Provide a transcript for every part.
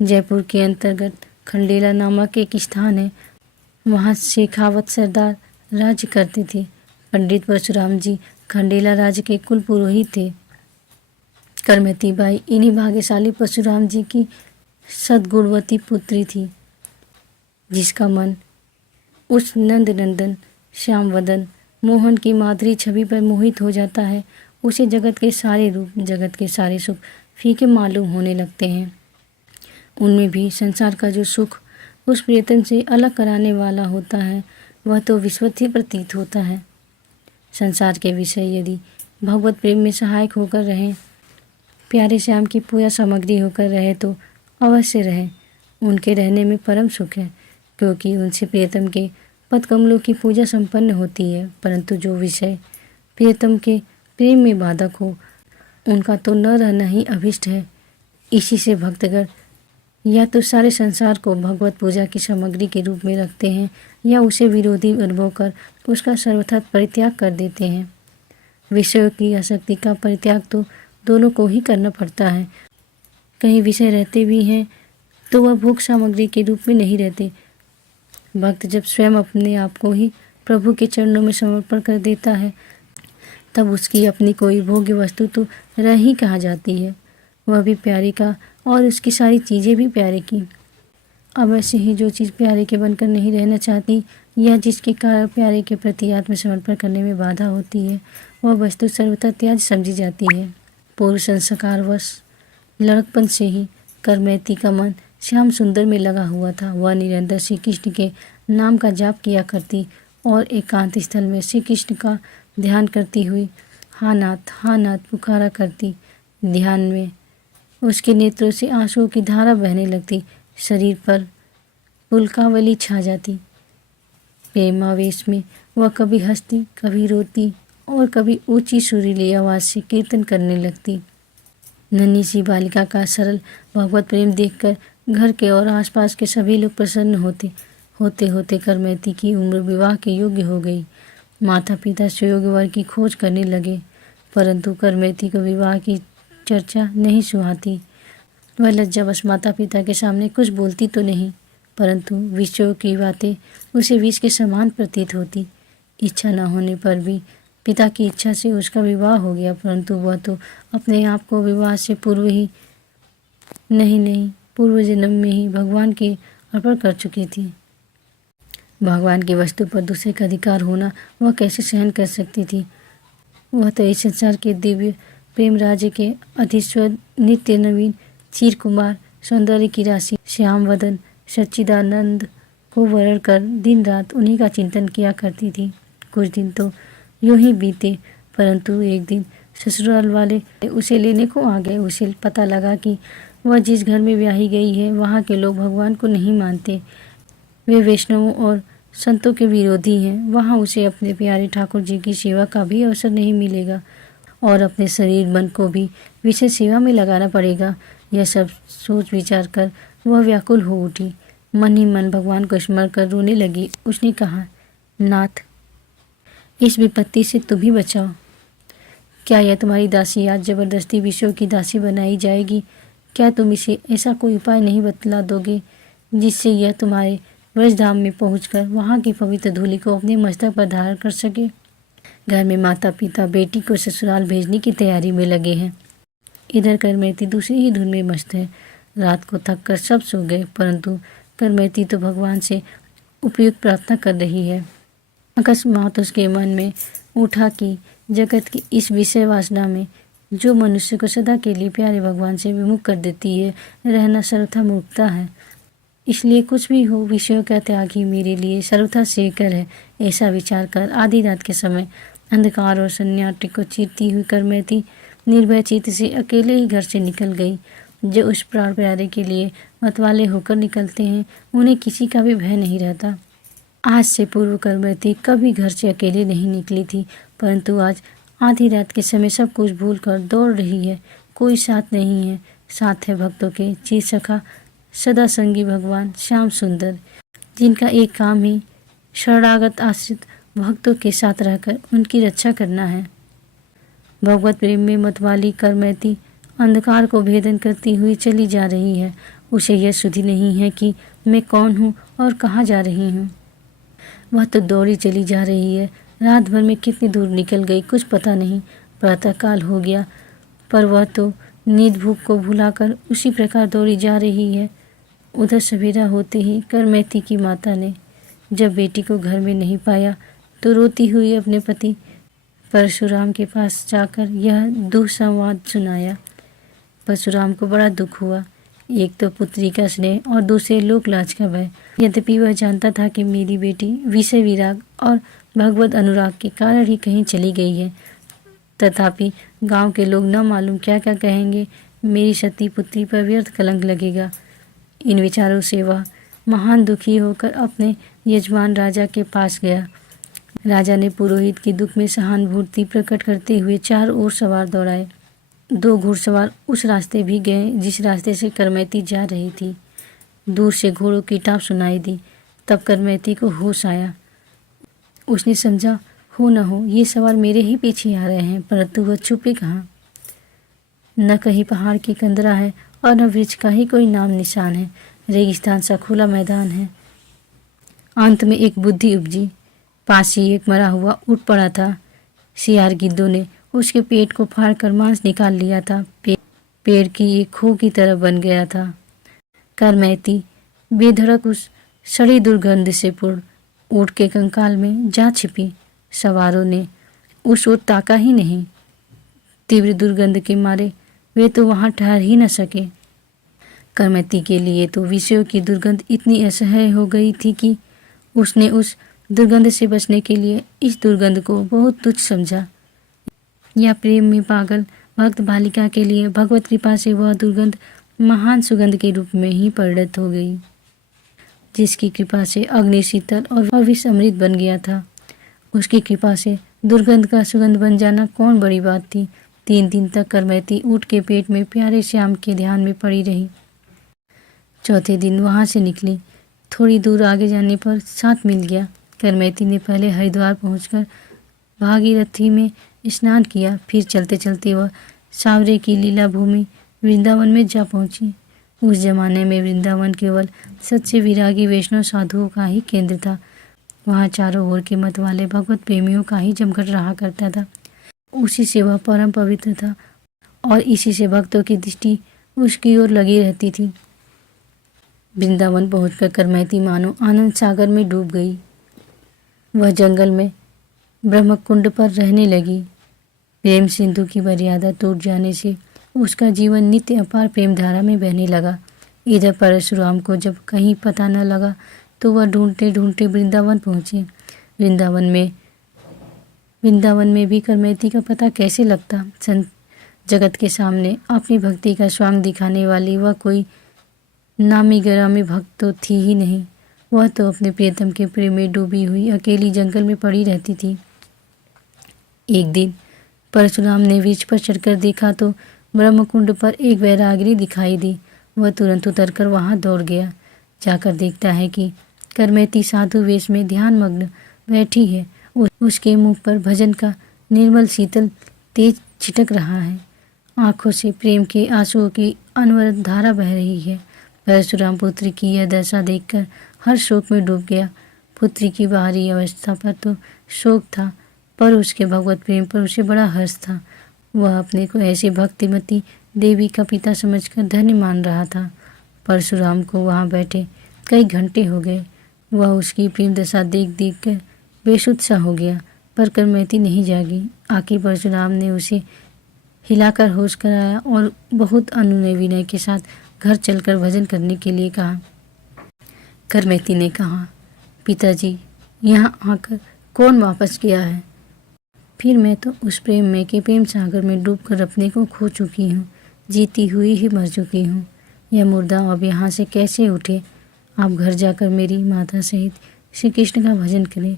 जयपुर के अंतर्गत खंडेला नामक एक स्थान है। वहाँ शेखावत सरदार राज्य करते थे। पंडित परशुराम जी खंडेला राज्य के कुल पुरोहित थे। करमती बाई इन्हीं भाग्यशाली परशुराम जी की सद्गुणवती पुत्री थी, जिसका मन उस नंद नंदन श्याम वदन मोहन की माधुरी छवि पर मोहित हो जाता है। उसे जगत के सारे रूप, जगत के सारे सुख फीके मालूम होने लगते हैं। उनमें भी संसार का जो सुख उस प्रियतम से अलग कराने वाला होता है, वह तो विश्वत ही प्रतीत होता है। संसार के विषय यदि भगवत प्रेम में सहायक होकर रहें, प्यारे श्याम की पूजा सामग्री होकर रहे तो अवश्य रहे। उनके रहने में परम सुख है, क्योंकि उनसे प्रियतम के पद कमलों की पूजा संपन्न होती है। परंतु जो विषय प्रियतम के प्रेम में बाधक हो, उनका तो न रहना ही अभिष्ट है। इसी से भक्तगण या तो सारे संसार को भगवत पूजा की सामग्री के रूप में रखते हैं, या उसे विरोधी अनुभव कर उसका सर्वथा परित्याग कर देते हैं। विषयों की आसक्ति का परित्याग तो दोनों को ही करना पड़ता है। कहीं विषय रहते भी हैं तो वह भोग सामग्री के रूप में नहीं रहते। भक्त जब स्वयं अपने आप को ही प्रभु के चरणों में समर्पण कर देता है, तब उसकी अपनी कोई भोग्य वस्तु तो रह ही कहा जाती है, वह भी प्यारे का, और उसकी सारी चीज़ें भी प्यारे की। अवश्य ही जो चीज़ प्यारे के बनकर नहीं रहना चाहती, या जिसके कारण प्यारे के प्रति आत्मसमर्पण करने में बाधा होती है, वह वस्तु सर्वथा त्याज्य समझी जाती है। पूर्व संस्कारवश लड़कपन से ही करमैती का मन श्याम सुंदर में लगा हुआ था। वह निरंतर श्री कृष्ण के नाम का जाप किया करती और एकांत स्थल में श्री कृष्ण का ध्यान करती हुई हा नाथ पुकारा करती। ध्यान में उसके नेत्रों से आंसुओं की धारा बहने लगती, शरीर पर पुलकावली छा जाती। प्रेमावेश में वह कभी हंसती, कभी रोती और कभी ऊंची सुरीली आवाज़ से कीर्तन करने लगती। नन्ही सी बालिका का सरल भगवत प्रेम देखकर घर के और आसपास के सभी लोग प्रसन्न होते करमैती की उम्र विवाह के योग्य हो गई। माता पिता सुयोग्य वर की खोज करने लगे, परंतु करमैती को विवाह की चर्चा नहीं सुहाती। वह लज्जावश माता पिता के सामने कुछ बोलती तो नहीं, परंतु विषयों की बातें उसे विष के समान प्रतीत होती। इच्छा न होने पर भी पिता की इच्छा से उसका विवाह हो गया, परंतु वह तो अपने आप को विवाह से पूर्व ही नहीं पूर्व जन्म में ही भगवान के अर्पण कर चुकी थी। भगवान की वस्तु पर दूसरे का अधिकार होना वह कैसे सहन कर सकती थी। वह तो इस संसार के दिव्य प्रेम राज्य के अधीश्वर नित्य नवीन चीर कुमार सौंदर्य की राशि श्याम वदन सच्चिदानंद को वरण कर दिन रात उन्हीं का चिंतन किया करती थी। कुछ दिन तो यूं ही बीते, परंतु एक दिन ससुराल वाले उसे लेने को आ गए। उसे पता लगा कि वह जिस घर में ब्याही गई है, वहाँ के लोग भगवान को नहीं मानते, वे वैष्णवों और संतों के विरोधी हैं। वहाँ उसे अपने प्यारे ठाकुर जी की सेवा का भी अवसर नहीं मिलेगा और अपने शरीर मन को भी विशेष सेवा में लगाना पड़ेगा। यह सब सोच विचार कर वह व्याकुल हो उठी। मन ही मन भगवान को स्मरण कर रोने लगी। उसने कहा, नाथ, इस विपत्ति से तुम ही बचाओ। क्या यह तुम्हारी दासी आज जबरदस्ती विषयों की दासी बनाई जाएगी? क्या तुम इसे ऐसा कोई उपाय नहीं बतला दोगे जिससे यह तुम्हारे ब्रजधाम में पहुंचकर वहां की पवित्र धूलि को अपने मस्तक पर धारण कर सके? घर में माता पिता बेटी को ससुराल भेजने की तैयारी में लगे हैं। इधर करमैती दूसरी ही धुन में मस्त है। रात को थक कर सब सो गए, परंतु करमैती तो भगवान से उपयुक्त प्रार्थना कर रही है। अकस्मात उसके मन में उठा कि जगत की इस विषय वासना में जो मनुष्य को सदा के लिए प्यारे भगवान से विमुख कर देती है, रहना सर्वथा मूर्खता है। इसलिए कुछ भी हो, विषयों का त्याग ही मेरे लिए सर्वथा श्रेयकर है। ऐसा विचार कर आधी रात के समय अंधकार और सन्नाटे को चीरती हुई करमैती निर्भय चित्त से अकेले ही घर से निकल गई। जो उस प्राण प्यारे के लिए मतवाले होकर निकलते हैं, उन्हें किसी का भी भय नहीं रहता। आज से पूर्व करमैती कभी घर से अकेले नहीं निकली थी, परंतु आज आधी रात के समय सब कुछ भूल कर दौड़ रही है। कोई साथ नहीं है, साथ है भक्तों के चिर सखा सदा संगी भगवान श्याम सुंदर, जिनका एक काम ही शरणागत आश्रित भक्तों के साथ रहकर उनकी रक्षा करना है। भगवत प्रेम में मतवाली करमैती अंधकार को भेदन करती हुई चली जा रही है। उसे यह सुधि नहीं है कि मैं कौन हूँ और कहाँ जा रही हूँ। वह तो दौड़ी चली जा रही है। रात भर में कितनी दूर निकल गई कुछ पता नहीं। प्रातःकाल हो गया पर वह तो नींद भूख को भुलाकर उसी प्रकार दौड़ी जा रही है। उधर सवेरा होते ही करमैती की माता ने जब बेटी को घर में नहीं पाया तो रोती हुई अपने पति परशुराम के पास जाकर यह दुःसंवाद सुनाया। परशुराम को बड़ा दुख हुआ। एक तो पुत्री का स्नेह और दूसरे लोकलाज का भय। यद्यपि वह जानता था कि मेरी बेटी विषय विराग और भगवत अनुराग के कारण ही कहीं चली गई है, तथापि गांव के लोग न मालूम क्या क्या कहेंगे, मेरी सती पुत्री पर व्यर्थ कलंक लगेगा। इन विचारों से वह महान दुखी होकर अपने यजमान राजा के पास गया। राजा ने पुरोहित के दुख में सहानुभूति प्रकट करते हुए 4 ओर सवार दौड़ाए। 2 घुड़सवार उस रास्ते भी गए जिस रास्ते से करमैती जा रही थी। दूर से घोड़ों की टाप सुनाई दी। तब करमैती को होश आया। उसने समझा हो न हो ये सवार मेरे ही पीछे आ रहे हैं, परंतु वह छुपे कहाँ। न कहीं पहाड़ की कंदरा है और न वृक्ष का ही कोई नाम निशान है। रेगिस्तान सा खुला मैदान है। अंत में एक बुद्धि उपजी। पास ही एक मरा हुआ उठ पड़ा था। सियार गिद्धों ने उसके पेट को फाड़कर मांस निकाल लिया था। पेड़ की एक खो की तरह बन गया था। करमैती बेधड़क उस सड़ी दुर्गंध से पूर्ण ऊँट के कंकाल में जा छिपी। सवारों ने उस ओर ताका ही नहीं। तीव्र दुर्गंध के मारे वे तो वहां ठहर ही न सके। करमैती के लिए तो विषयों की दुर्गंध इतनी असह्य हो गई थी कि उसने उस दुर्गंध से बचने के लिए इस दुर्गंध को बहुत तुच्छ समझा। या प्रेम में पागल भक्त बालिका के लिए भगवत कृपा से वह दुर्गंध महान सुगंध के रूप में ही परिणत हो गई, जिसकी कृपा से अग्नि शीतल और विष अमृत बन गया था। उसकी कृपा से दुर्गंध का सुगंध बन जाना कौन बड़ी बात थी। 3 दिन तक करमैती ऊँट के पेट में प्यारे श्याम के ध्यान में पड़ी रही। चौथे दिन वहां से निकली। थोड़ी दूर आगे जाने पर साथ मिल गया। करमैती ने पहले हरिद्वार पहुंचकर भागीरथी में स्नान किया। फिर चलते चलते वह सावरे की लीला भूमि वृंदावन में जा पहुंची। उस जमाने में वृंदावन केवल सच्चे विरागी वैष्णव साधुओं का ही केंद्र था। वहाँ चारों ओर के मत वाले भगवत प्रेमियों का ही जमघट रहा करता था। उसी से वह परम पवित्र था और इसी से भक्तों की दृष्टि उसकी ओर लगी रहती थी। वृंदावन पहुंचकर करमैती मानो आनंद सागर में डूब गई। वह जंगल में ब्रह्मकुंड पर रहने लगी। प्रेम सिंधु की मर्यादा टूट जाने से उसका जीवन नित्य अपार प्रेम धारा में बहने लगा। इधर परशुराम को जब कहीं पता न लगा तो वह ढूंढते ढूंढते वृंदावन पहुँचे। वृंदावन में भी करमैती का पता कैसे लगता। जगत के सामने अपनी भक्ति का स्वांग दिखाने वाली वह कोई नामी गिरामी भक्त तो थी ही नहीं। वह तो अपने प्रियतम के प्रेम में डूबी हुई अकेली जंगल में पड़ी रहती थी। एक दिन परशुराम ने वृक्ष पर चढ़कर देखा तो ब्रह्मकुंड पर एक वैरागिनी दिखाई दी। वह तुरंत उतरकर वहां दौड़ गया। जाकर देखता है कि करमैती साधु वेश में ध्यान मग्न बैठी है। उसके मुख पर भजन का निर्मल शीतल तेज छिटक रहा है। आंखों से प्रेम के आंसुओं की अनवरत धारा बह रही है। परशुराम पुत्री की यह दशा देखकर हर शोक में डूब गया। पुत्री की बाहरी अवस्था पर तो शोक था, पर उसके भगवत प्रेम पर उसे बड़ा हर्ष था। वह अपने को ऐसी भक्तिमती देवी का पिता समझकर धन्य मान रहा था। परशुराम को वहाँ बैठे कई घंटे हो गए। वह उसकी प्रेम दशा देख देख कर बेसुध सा हो गया, पर करमैती नहीं जागी। आखिर परशुराम ने उसे हिलाकर होश कराया और बहुत अनुनय विनय के साथ घर चलकर भजन करने के लिए कहा। करमैती ने कहा, पिताजी, यहाँ आकर कौन वापस गया है? फिर मैं तो उस प्रेम में के प्रेम सागर में डूबकर अपने को खो चुकी हूँ, जीती हुई ही मर चुकी हूँ। यह मुर्दा अब यहाँ से कैसे उठे? आप घर जाकर मेरी माता सहित श्री कृष्ण का भजन करें।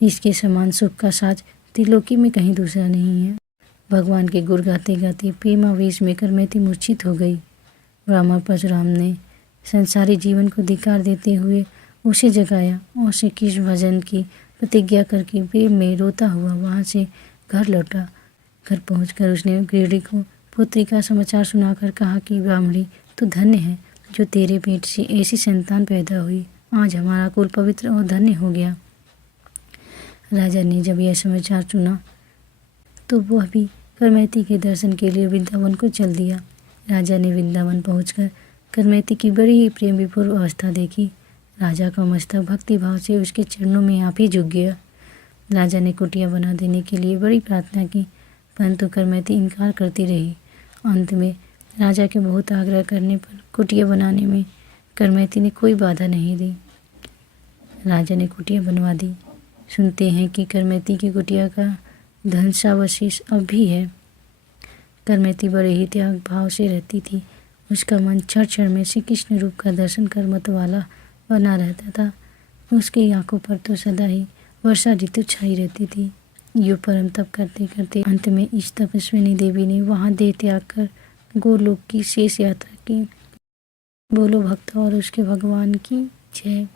इसके समान सुख का साज त्रिलोकी में कहीं दूसरा नहीं है। भगवान के गुण गाते गाते प्रेमावेश में करमैती मूर्छित हो गई। ब्राह्मण परशुराम ने संसारी जीवन को धिक्कार देते हुए उसे जगाया और श्री कृष्ण भजन की प्रतिज्ञा करके प्रेम में रोता हुआ वहाँ से घर लौटा। घर पहुंचकर उसने गृहिणी को पुत्री का समाचार सुनाकर कहा कि ब्राह्मणी तो धन्य है जो तेरे पेट से ऐसी संतान पैदा हुई। आज हमारा कुल पवित्र और धन्य हो गया। राजा ने जब यह समाचार सुना तो वह भी करमैती के दर्शन के लिए वृंदावन को चल दिया। राजा ने वृंदावन पहुंचकर करमैती की बड़ी ही प्रेम विभोर अवस्था देखी। राजा का मस्तक भक्ति भाव से उसके चरणों में आप ही झुक गया। राजा ने कुटिया बना देने के लिए बड़ी प्रार्थना की, परंतु करमैती इनकार करती रही। अंत में राजा के बहुत आग्रह करने पर कुटिया बनाने में करमैती ने कोई बाधा नहीं दी। राजा ने कुटिया बनवा दी। सुनते हैं कि करमैती की कुटिया का धनसावशेष अब भी है। करमैती बड़े ही त्याग भाव से रहती थी। उसका मन क्षण क्षण में श्री कृष्ण रूप का दर्शन कर मत वाला बना रहता था। उसकी आंखों पर तो सदा ही वर्षा ऋतु छाई रहती थी। यूँ परम तप करते करते अंत में इस तपस्विनी देवी ने वहाँ देह त्याग कर गोलोक की शेष यात्रा की। बोलो भक्त और उसके भगवान की जय।